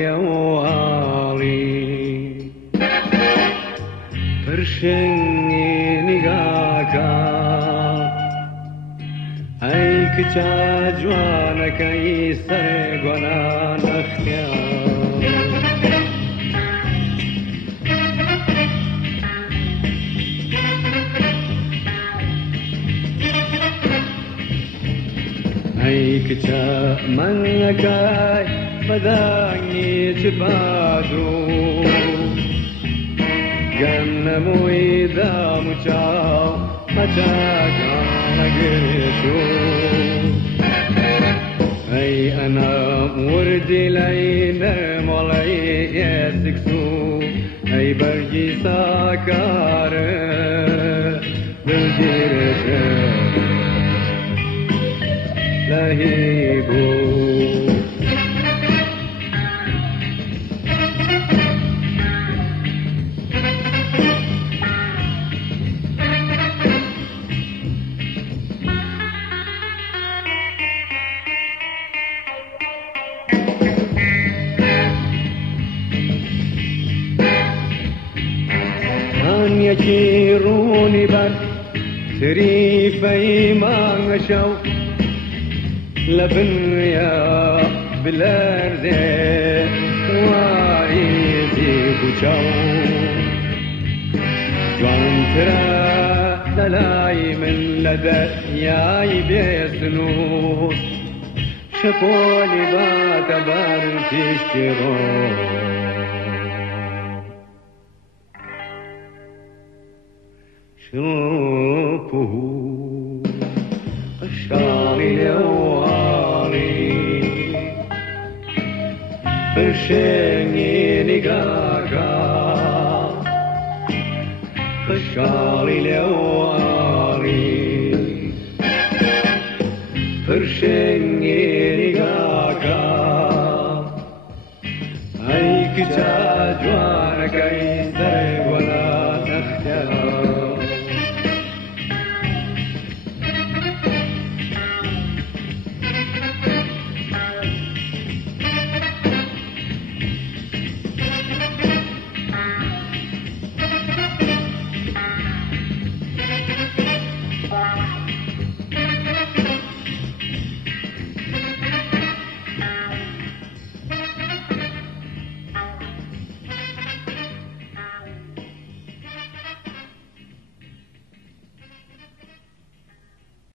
لێواڵی پرشنگی نیگاکە ئەی کچە جوانەکەی سەر گۆنان ئەخیان ئەی کچە مەنەکەی بەدانگی چباد و گەم نەمووی دام و چاو مەچاکانەگرێت و ئەی ئەنەم وردی لەی نەرمەڵەی ئێسکس و ئەی بەرگی ساکارە دڵگیرەکە لەهی بوو یەکی ڕوونی بەر تریفەی مانگە شەو لە بنیا بلەرزێ وایزی کوچەو جوانترە لەلای من لە دەریای بێسنووس شەپۆلی باتە بەر تیشتی ڕۆ شوفوا الشاغل لوالي برشنگی نگاکا الشاغل لوالي برشنگی نگاکا ای کچا جوانکەی سەر